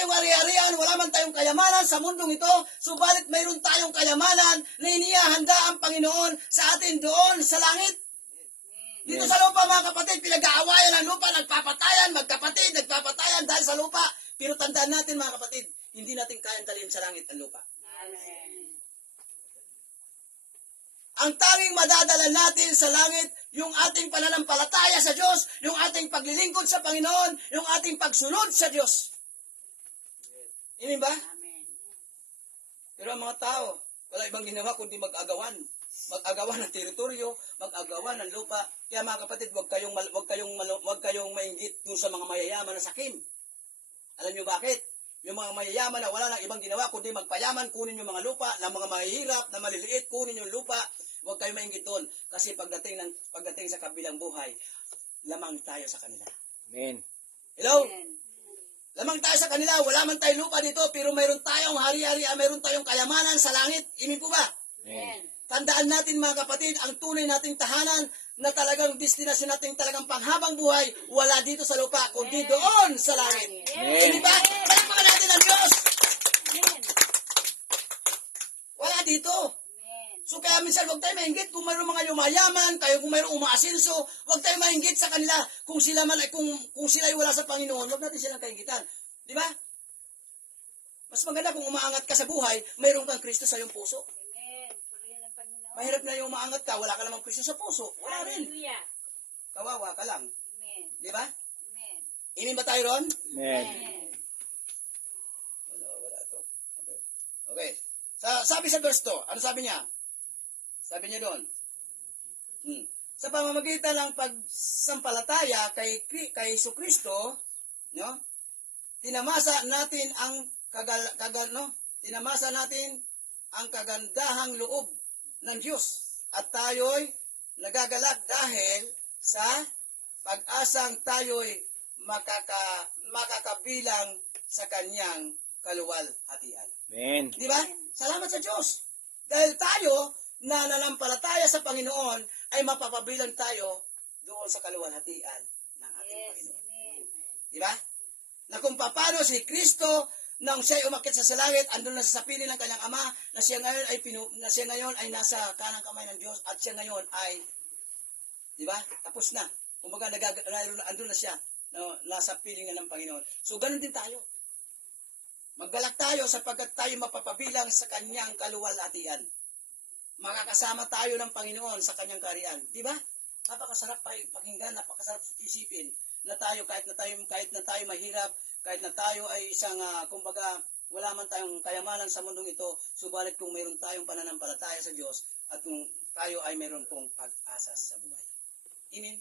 tayong ari-arian, wala man tayong kayamanan sa mundong ito, subalit mayroon tayong kayamanan na inihahanda ang Panginoon sa atin doon sa langit. Dito sa lupa mga kapatid, pinag-aawayan ang lupa, nagpapatayan, magkapatid, nagpapatayan dahil sa lupa. Pero tandaan natin mga kapatid, hindi natin kayang dalhin sa langit ang lupa. Amen. Ang tanging madadala natin sa langit, yung ating pananampalataya sa Diyos, yung ating paglilingkod sa Panginoon, yung ating pagsunod sa Diyos. Amen ba? Amen. Pero ang mga tao, wala ibang ginawa kundi mag-agawan. Mag-agawan ng teritoryo, mag-agawan ng lupa. Kaya mga kapatid, wag kayong mainggit dun sa mga mayayaman na sakim. Alam niyo bakit? Yung mga mayayaman na wala nang ibang ginawa kundi magpayaman, kunin yung mga lupa, na mga mahihirap, na maliliit, kunin yung lupa. Huwag kayong mainggit doon. Kasi pagdating sa kabilang buhay, lamang tayo sa kanila. Amen. Hello? Amen. Lamang tayo sa kanila, wala man tayong lupa dito, pero mayroon tayong hari-hari, mayroon tayong kayamanan sa langit. Amen po ba? Amen. Tandaan natin mga kapatid, ang tunay nating tahanan na talagang destinasyon nating talagang panghabang buhay, wala dito sa lupa, kundi doon sa langit. Amen. Hindi ba? Palakpakan natin ang Diyos. Amen. Wala dito. Amen. So kaya minsan huwag tayo mahinggit kung mayroong mga yumayaman, kung mayroong umaasenso, huwag tayo mahinggit sa kanila kung sila man kung sila ay wala sa Panginoon, huwag natin silang kainggitan. Di ba? Mas maganda kung umaangat ka sa buhay, mayroong kang Kristo sa iyong puso. Amen. Purihin ang Panginoon. Mahirap na yung umaangat ka, wala ka namang Kristo sa puso. Wala rin. Hallelujah. Kawawa ka lang. Amen. Di ba? Amen. Imin ba tayo ron? Amen. Amen. Wala to. Okay. Sabi sa verse 2, ano sabi niya? Sabi niya doon, sa pamamagitan ng pagsampalataya kay Jesucristo, no? Tinamasa natin ang kagandahang loob ng Diyos at tayo'y nagagalak dahil sa pag-asang tayo'y makakabilang sa kanyang kaluwalhatian. Amen. Di ba? Salamat sa Diyos. Dahil tayo na nanampalataya sa Panginoon ay mapapabilang tayo doon sa kaluwalhatian ng ating Yes. Panginoon. Amen. Di ba? Na kung paano si Kristo nang siya umakyat sa langit, andun na sa piling ng kanyang Ama, na siya ngayon ay nasa kanang kamay ng Diyos at siya ngayon ay, di ba? Tapos na. Kumbaga andun na siya, nasa piling na ng Panginoon. So ganun din tayo. Maggalak tayo sapagkat tayo mapapabilang sa kanyang kaluwalhatian. Makakasama tayo ng Panginoon sa kanyang kaharian. Di ba? Napakasarap pakinggan, napakasarap isipin na tayo kahit na tayo mahirap, kahit na tayo ay isang kumbaga wala man tayong kayamanan sa mundong ito, subalit kung mayroon tayong pananampalataya sa Diyos at kung tayo ay mayroon pong pag-asa sa buhay. Amen.